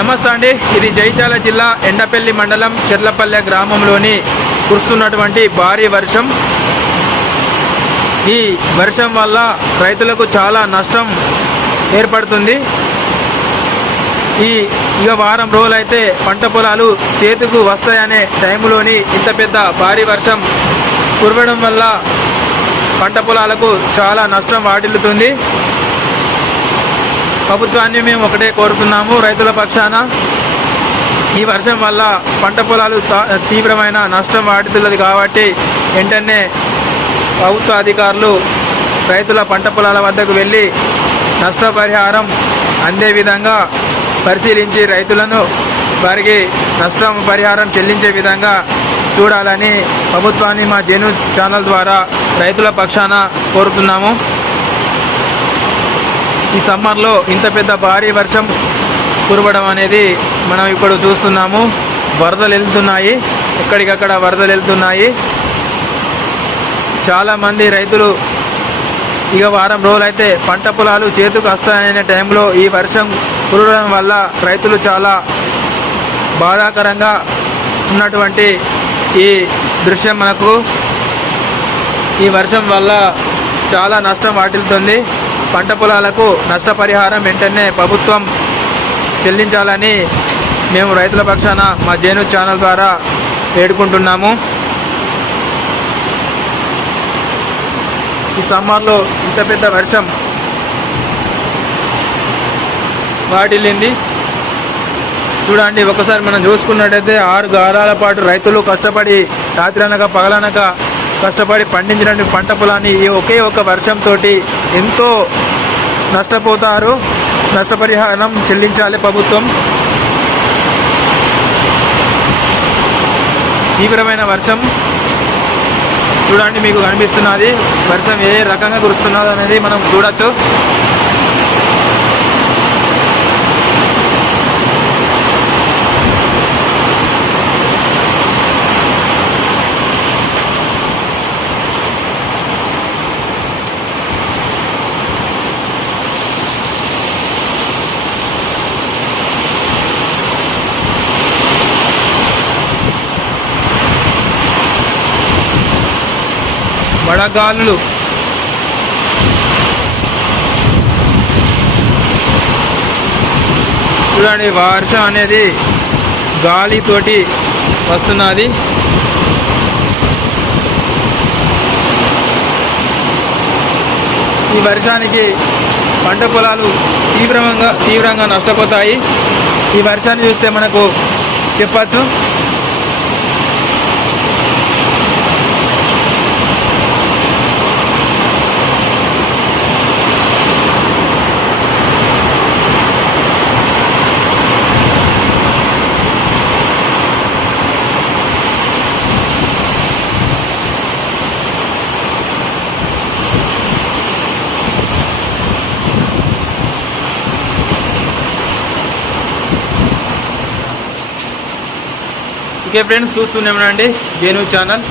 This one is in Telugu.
నమస్తే అండి. ఇది జైచాల జిల్లా ఎండపల్లి మండలం చెర్లపల్లె గ్రామంలోని కురుస్తున్నటువంటి భారీ వర్షం. ఈ వర్షం వల్ల రైతులకు చాలా నష్టం ఏర్పడుతుంది. ఈ ఇక వారం రోజులైతే పంట పొలాలు చేతికి వస్తాయనే టైంలోని ఇంత పెద్ద భారీ వర్షం కురవడం వల్ల పంట పొలాలకు చాలా నష్టం వాటిల్లుతుంది. ప్రభుత్వాన్ని మేము ఒకటే కోరుతున్నాము. రైతుల పక్షాన ఈ వర్షం వల్ల పంట పొలాలు తీవ్రమైన నష్టం వాటిల్లుతుంది కాబట్టి వెంటనే ప్రభుత్వ అధికారులు రైతుల పంట పొలాల వద్దకు వెళ్ళి నష్టపరిహారం అందే విధంగా పరిశీలించి రైతులను వారికి నష్టం పరిహారం చెల్లించే విధంగా చూడాలని ప్రభుత్వాన్ని మా జెను ఛానల్ ద్వారా రైతుల పక్షాన కోరుతున్నాము. ఈ సమ్మర్లో ఇంత పెద్ద భారీ వర్షం కురవడం అనేది మనం ఇప్పుడు చూస్తున్నాము. వరదలు వెళ్తున్నాయి. ఎక్కడికక్కడ వరదలు వెళ్తున్నాయి. చాలా మంది రైతులు ఇక వారం రోజులైతే పంట పొలాలు చేతికి వస్తాయనే టైంలో ఈ వర్షం కురవడం వల్ల రైతులు చాలా బాధాకరంగా ఉన్నటువంటి ఈ దృశ్యం మనకు. ఈ వర్షం వల్ల చాలా నష్టం వాటిల్తుంది పంట పొలాలకు నష్టపరిహారం వెంటనే ప్రభుత్వం చెల్లించాలని మేము రైతుల పక్షాన మా జేను ఛానల్ ద్వారా వేడుకుంటున్నాము. ఈ సమ్మర్లో ఇంత పెద్ద వర్షం వాటిల్లింది. చూడండి ఒకసారి మనం చూసుకున్నట్టయితే ఆరు గారాల పాటు రైతులు కష్టపడి రాత్రి అనక పగలనక కష్టపడి పండించినటువంటి పంట పొలాన్ని ఈ ఒకే ఒక వర్షంతో ఎంతో నష్టపోతారు. నష్టపరిహారం చెల్లించాలి ప్రభుత్వం. తీవ్రమైన వర్షం చూడండి మీకు కనిపిస్తున్నది. వర్షం ఏ రకంగా కురుస్తున్నది అనేది మనం చూడొచ్చు. వడగాలులు చూడండి వర్షం అనేది గాలితోటి వస్తున్నది. ఈ వర్షానికి పంట పొలాలు తీవ్రంగా తీవ్రంగా నష్టపోతాయి. ఈ వర్షాన్ని చూస్తే మనకు చెప్పచ్చు. ఇంకే ఫ్రెండ్స్ చూస్తున్నామండి జేను ఛానల్.